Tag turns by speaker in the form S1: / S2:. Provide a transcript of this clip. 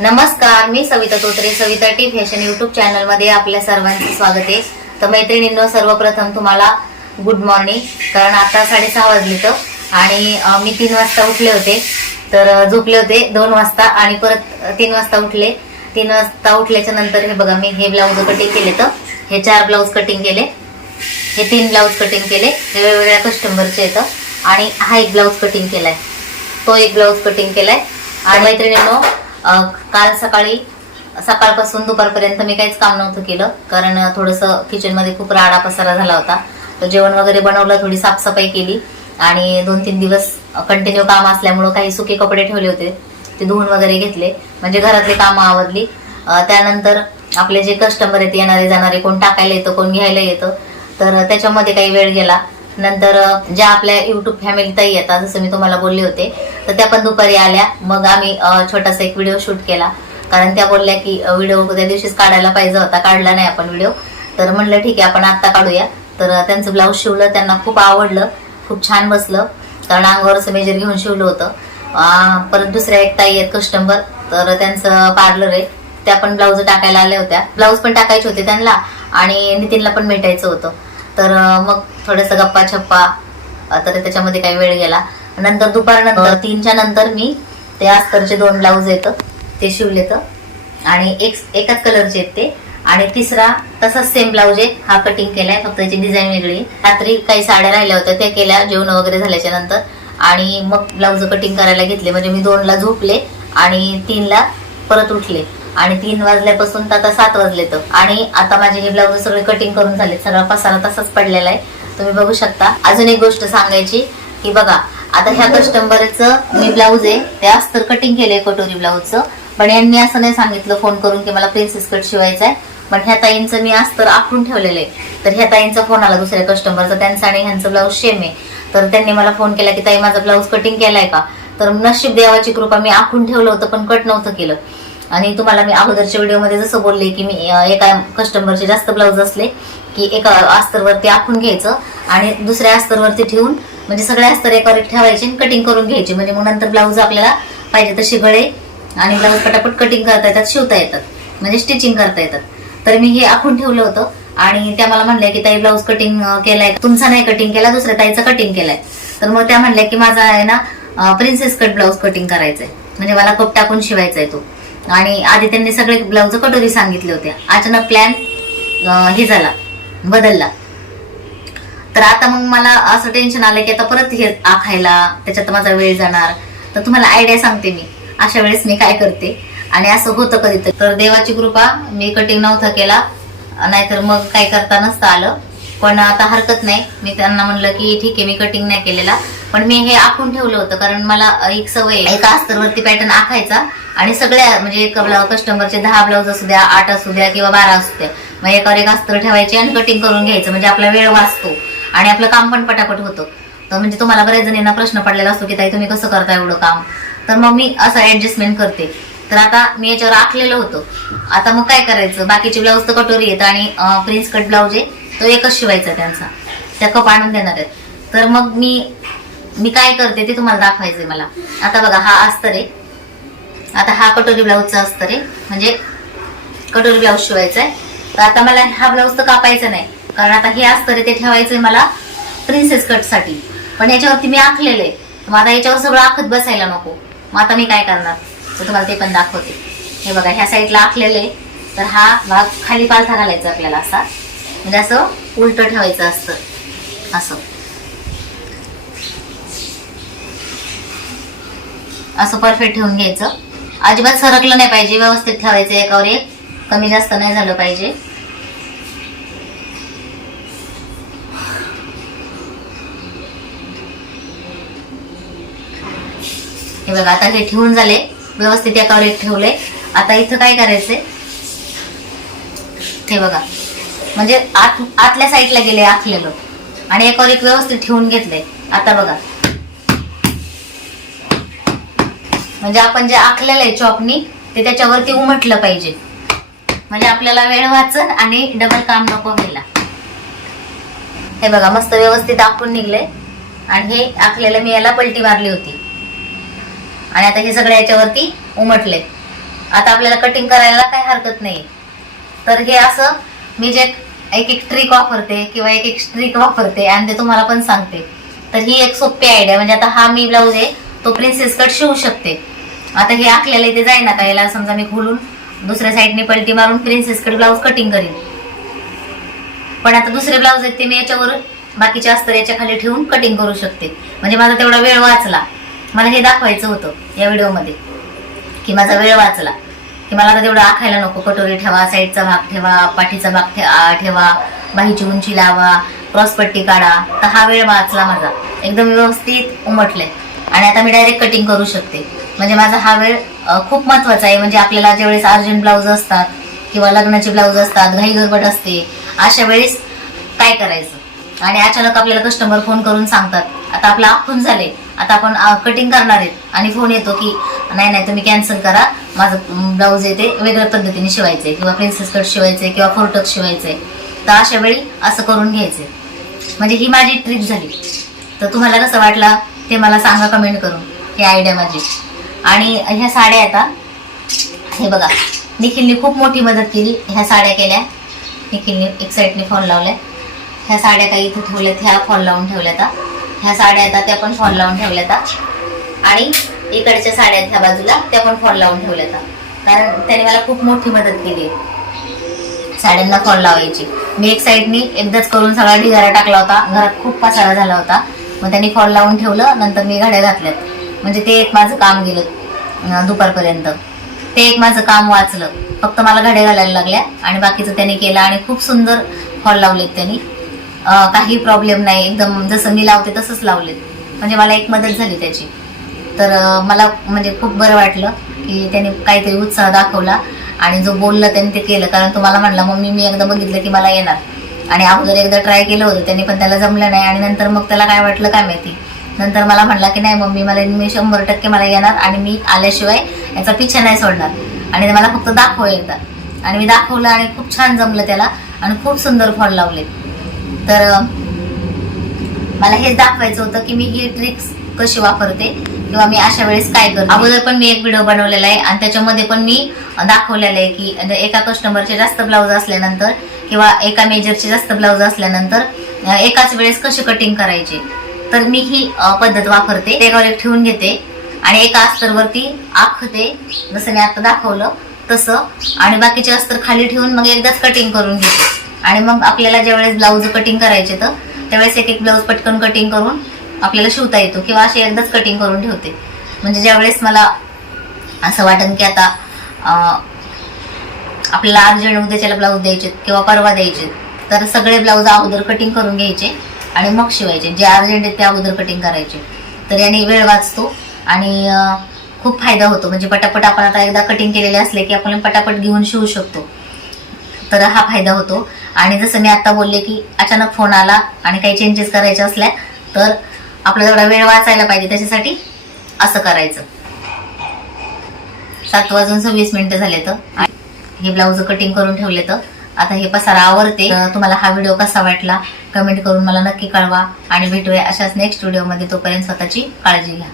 S1: नमस्कार मी Savita Totre Savita T fashion YouTube चॅनलमध्ये आपल्या सर्वांचे स्वागत आहे. तर मैत्रिणींनो सर्वप्रथम तुम्हाला गुड मॉर्निंग कारण आता साडेसहा वाजले तर आणि मी तीन वाजता उठले होते. तर झोपले होते दोन वाजता आणि परत तीन वाजता उठले. तीन वाजता उठल्याच्या नंतर हे बघा मी हे ब्लाऊज कटिंग केले तर हे चार ब्लाऊज कटिंग केले. हे तीन ब्लाऊज कटिंग केले. हे वेगवेगळ्या कस्टमरचे येतं आणि हा एक ब्लाऊज कटिंग केलाय. तो एक ब्लाऊज कटिंग केलाय. आणि मैत्रिणींनो काल सकाळी सकाळपासून दुपारपर्यंत मी काहीच काम नव्हतं केलं कारण थोडंसं किचनमध्ये खूप राडा पसारा झाला होता. तर जेवण वगैरे बनवलं थोडी साफसफाई केली आणि दोन तीन दिवस कंटिन्यू काम असल्यामुळं काही सुके कपडे ठेवले होते. ते धुवून वगैरे घेतले. म्हणजे घरातले कामं आवरली. त्यानंतर आपले जे कस्टमर आहेत येणारे जाणारे कोण टाकायला येतं कोण घ्यायला येतं तर त्याच्यामध्ये काही वेळ गेला. नंतर ज्या आपल्या युट्यूब फॅमिली ताई येतात जसं मी तुम्हाला बोलले होते तर त्या पण दुपारी आल्या. मग आम्ही छोटासा एक व्हिडिओ शूट केला. कारण त्या बोलल्या की व्हिडिओ त्या दिवशीच काढायला पाहिजे होता. काढला नाही आपण व्हिडिओ तर म्हणलं ठीक आहे आपण आत्ता काढूया. तर त्यांचं ब्लाऊज शिवलं. त्यांना खूप आवडलं. खूप छान बसलं. कारण अंगावर असं मेजर घेऊन शिवलं होतं. परत दुसऱ्या एक ताई आहेत कस्टमर तर त्यांचं पार्लर आहे. त्या पण ब्लाऊज टाकायला आल्या होत्या. ब्लाऊज पण टाकायचे होते त्यांना. आणि नितीनला पण भेटायचं होतं. तर मग थोडस गप्पा छप्पा तर त्याच्यामध्ये काही वेळ गेला. नंतर दुपारनंतर तीनच्या नंतर मी ते अस्तरचे दोन ब्लाऊज येतं ते शिवले तर आणि एक एकाच कलरचे आहेत ते. आणि तिसरा तसाच सेम ब्लाऊज आहे. हा कटिंग केलाय फक्त याची डिझाईन वेगळी. रात्री काही साड्या राहिल्या होत्या त्या केल्या जेवण वगैरे झाल्याच्यानंतर. आणि मग ब्लाऊज कटिंग करायला घेतले. म्हणजे मी दोनला झोपले आणि तीनला परत उठले. आणि तीन वाजल्यापासून तर आता सात वाजले तर आणि आता माझे हे ब्लाऊज सगळे कटिंग करून झाले सगळा पसारा तसाच पडलेला आहे. तुम्ही बघू शकता. अजून एक गोष्ट सांगायची की बघा आता ह्या कस्टमरचं मी ब्लाऊज आहे ते अस्तर कटिंग केलंय कटोरी ब्लाऊजचं. पण यांनी असं नाही सांगितलं फोन करून की मला प्रिन्सेस कट शिवायचा आहे पण ह्या ताईंचं मी अस्तर आखून ठेवलेलं आहे. तर ह्या ताईंचा फोन आला दुसऱ्या कस्टमरचा त्यांचा आणि ह्यांचं ब्लाऊज सेम आहे. तर त्यांनी मला फोन केला की ताई माझा ब्लाऊज कटिंग केलाय का? तर नशीब देवाची कृपा मी आखून ठेवलं होतं पण कट नव्हतं केलं. आणि तुम्हाला मी अगोदरच्या व्हिडिओमध्ये जसं बोलले की मी एका कस्टमरचे जास्त ब्लाऊज असले की एका अस्तरवरती आखून घ्यायचं आणि दुसऱ्या अस्तरवरती ठेवून म्हणजे सगळे अस्तर एकावर एक ठेवायचे आणि कटिंग करून घ्यायचे. म्हणजे मग नंतर ब्लाऊज आपल्याला पाहिजे तशी गळे आणि ब्लाऊज पटापट कटिंग करता येतात शिवता येतात. म्हणजे स्टिचिंग करता येतात. तर मी हे आखून ठेवलं होतं आणि त्या मला म्हणल्या की ताई ब्लाऊज कटिंग केलाय. तुमचा नाही कटिंग केला दुसऱ्या ताईचा कटिंग केलाय. तर मग त्या म्हणल्या की माझा आहे ना प्रिन्सेस कट ब्लाऊज कटिंग करायचंय. म्हणजे मला कप टाकून शिवायचा आहे तो. आणि आधी त्यांनी सगळे ब्लाऊज कटोरी सांगितले होते अचानक प्लॅन हे झाला बदलला. तर आता मग मला असं टेन्शन आलं की आता परत हे आखायला त्याच्यात माझा वेळ जाणार. तर तुम्हाला आयडिया सांगते मी. अशा वेळेस मी काय करते? आणि असं होतं कधी तर देवाची कृपा मी कटिंग नव्हता केला. नाहीतर मग काय करता नसतं आलं. पण आता हरकत नाही. मी त्यांना म्हणलं की ठीक आहे मी कटिंग नाही केलेला. पण मी हे आखून ठेवलं होतं कारण मला एक सवय एका अस्तरवरती पॅटर्न आखायचा आणि सगळ्या म्हणजे कस्टमरचे दहा ब्लाऊज असू द्या आठ असू द्या किंवा बारा असू द्या मग एकावर एक अस्तर ठेवायचे आणि कटिंग करून घ्यायचं. म्हणजे आपला वेळ वाचतो आणि आपलं काम पण पटापट होतं. तर म्हणजे तुम्हाला बऱ्याच जणींना प्रश्न पडलेला असतो की ताई तुम्ही कसं करता एवढं काम? तर मग मी असं ऍडजस्टमेंट करते. तर आता मी याच्यावर आखलेलं होतं. आता मग काय करायचं? बाकीचे ब्लाऊज तर कटोरी आहेत आणि प्रिन्स कट ब्लाऊज आहे. तो एकच शिवायचा त्यांचा. त्या कप आणून देणार आहेत. तर मग मी मी काय करते ते तुम्हाला दाखवायचंय मला. आता बघा हा अस्तर आहे. आता हा कटोरी ब्लाऊजचा अस्तर आहे. म्हणजे कटोरी ब्लाऊज शिवायचा आहे. तर आता मला हा ब्लाऊज तर कापायचा नाही. कारण आता हे अस्तर आहे ते ठेवायचंय मला प्रिन्सेस कटसाठी पण याच्यावरती मी आखलेलं आहे. मग आता याच्यावर सगळं आखत बसायला नको. मग आता मी काय करणार? तर तुम्हाला ते पण दाखवते. हे बघा ह्या साईडला आखलेले तर हा भाग खाली पालथा घालायचा आपल्याला असा. म्हणजे असं उलट ठेवायचं असतं. असं. असं परफेक्ट ठेवून घ्यायचं. अजिबात सरकलं नाही पाहिजे व्यवस्थित ठेवायचं एकावर एक. कमी जास्त नाही झालं पाहिजे. हे बघा आता हे ठेवून झाले. व्यवस्थित एकावर एक ठेवले आता इथं काय करायचंय? हे बघा. म्हणजे आत आतल्या साईडला गेले आखलेलं. आणि एकावर एक व्यवस्थित ठेवून घेतलंय. आता बघा. म्हणजे आपण जे आखलेलं आहे चॉकनी ते त्याच्यावरती उमटलं पाहिजे. म्हणजे आपल्याला वेळ वाचन आणि डबल काम नको व्हायला. हे बघा मस्त व्यवस्थित आखून निघले आणि हे आखलेलं मी याला पलटी मारली होती. आणि आता हे सगळं याच्यावरती उमटले. आता आपल्याला कटिंग करायला काही हरकत नाही. तर हे असं मी जे एक एक ट्रिक वापरते किंवा एक एक ट्रिक वापरते आणि ते तुम्हाला पण सांगते. तर ही एक सोपी आयडिया म्हणजे आता हा मी ब्लाऊज आहे तो प्रिन्सेस कट शिवू शकते. आता हे आखलेलं इथे जाईन का याला समजा मी खोलून दुसऱ्या साईडने पलटी मारून प्रिन्सेस कट ब्लाऊज कटिंग करीन. पण आता दुसरे ब्लाऊज आहेत ते मी याच्यावर बाकीचे अस्तर याच्या खाली ठेवून कटिंग करू शकते. म्हणजे माझा तेवढा वेळ वाचला. मला हे दाखवायचं होतं या व्हिडिओमध्ये की माझा वेळ वाचला. की मला आता तेवढं आखायला नको कटोरी ठेवा साईडचा भाग ठेवा पाठीचा भाग ठेवा बाहीची उंची लावा क्रॉसपट्टी काढा. तर हा वेळ वाचला माझा. एकदम व्यवस्थित उमटले आणि आता मी डायरेक्ट कटिंग करू शकते. म्हणजे माझा हा वेळ खूप महत्त्वाचा आहे. म्हणजे आपल्याला ज्यावेळेस अर्जंट ब्लाऊज असतात किंवा लग्नाचे ब्लाऊज असतात घाई गडबड असते अशा वेळेस काय करायचं? आणि अचानक आपल्याला कस्टमर फोन करून सांगतात आता आपलं आखून झाले आता आपण कटिंग करणार आहेत. आणि फोन येतो की नाही नाही तुम्ही कॅन्सल करा. माझं ब्लाऊज आहे ते वेगळ्या पद्धतीने शिवायचंय. किंवा प्रिन्सेस कट शिवायचंय किंवा फोरटक शिवायचंय. तर अशा वेळी असं करून घ्यायचंय म्हणजे ही माझी ट्रिक झाली. तर तुम्हाला कसं वाटलं ते मला सांगा कमेंट करून. ही आयडिया माझी. आणि ह्या साड्या आता हे. बघा. निखिलने खूप मोठी मदत केली ह्या साड्या केल्या. निखिलने एक साईडने फॉल लावल्या. ह्या साड्या काही इथे ठेवल्यात ह्या फॉल लावून ठेवल्या आता ह्या साड्या येतात त्या पण फॉल लावून ठेवल्या हा. आणि इकडच्या साड्या आहेत ह्या बाजूला त्या पण फॉल लावून ठेवल्यात हा. कारण त्याने मला खूप मोठी मदत केली साड्यांना फॉल लावायची. मी एक साईडनी एकदाच करून सगळा ढिगारा टाकला होता. घरात खूप पसारा झाला होता. मग त्यांनी फॉल लावून ठेवलं नंतर मी घड्या घातल्यात. म्हणजे ते एक माझं काम गेलं दुपारपर्यंत. ते एक माझं काम वाचलं. फक्त मला घड्या घालायला लागल्या आणि बाकीचं त्यांनी केलं आणि खूप सुंदर फॉल लावलेत त्यांनी. काही प्रॉब्लेम नाही. एकदम जसं मी लावते तसंच लावलेत म्हणजे मला एक मदत झाली त्याची. तर मला म्हणजे खूप बरं वाटलं की त्याने काहीतरी उत्साह दाखवला आणि जो बोलला त्याने ते केलं. कारण तुम्हाला म्हणला मम्मी मी एकदा बघितलं की मला येणार. आणि अगोदर एकदा ट्राय केलं होतं. त्यांनी पण त्याला जमलं नाही. आणि नंतर मग त्याला काय वाटलं काय माहिती? नंतर मला म्हणला की नाही मम्मी मला मी शंभर टक्के मला येणार आणि मी आल्याशिवाय याचा पिछा नाही सोडणार. आणि मला फक्त दाखव एकदा. आणि मी दाखवलं आणि खूप छान जमलं त्याला. आणि खूप सुंदर फॉल लावले. तर मला हेच दाखवायचं होतं की मी ही ट्रिक्स कशी वापरते किंवा मी अशा वेळेस काय करते. अगोदर पण मी एक व्हिडिओ बनवलेला आहे आणि त्याच्यामध्ये पण मी दाखवलेला आहे की म्हणजे एका कस्टमरचे जास्त ब्लाऊज असल्यानंतर किंवा एका मेजरचे जास्त ब्लाऊज असल्यानंतर एकाच वेळेस कसे कटिंग करायचे. तर मी ही पद्धत वापरते. एकावर एक ठेवून घेते आणि एका अस्तरवरती आखते. जसं मी आता दाखवलं तसं. आणि बाकीचे अस्तर खाली ठेवून मग एकदाच कटिंग करून घेते. आणि मग आपल्याला ज्यावेळेस ब्लाऊज कटिंग करायचे तर त्यावेळेस एक एक ब्लाऊज पटकन कटिंग करून आपल्याला शिवता येतो किंवा असे एकदाच कटिंग करून ठेवते. म्हणजे ज्यावेळेस मला असं वाटेल की आता अं, आपल्याला अर्जंट उद्याच्याला ब्लाऊज द्यायचे किंवा परवा द्यायचे तर सगळे ब्लाऊज अगोदर कटिंग करून घ्यायचे आणि मग शिवायचे. जे अर्जंट आहेत ते अगोदर कटिंग करायचे. तर याने वेळ वाचतो आणि खूप फायदा होतो. म्हणजे पटापट आपण आता एकदा कटिंग केलेले असले की आपण पटापट घेऊन शिवू शकतो. तर हा फायदा होतो. आणि जसं मी आता बोलले की अचानक फोन आला आणि काही चेंजेस करायचे असल्या तर आपला थोडा वेळ वाचायला पाहिजे त्याच्यासाठी असं करायचं. सात वाजून सव्वीस मिनिटं झाले तर. हे ब्लाऊज कटिंग करून ठेवले तर. आता हे पसारा आवडते तुम्हाला हा व्हिडिओ कसा वाटला कमेंट करून मला नक्की कळवा. आणि भेटूया अशाच नेक्स्ट व्हिडिओमध्ये तोपर्यंत स्वतःची काळजी घ्या.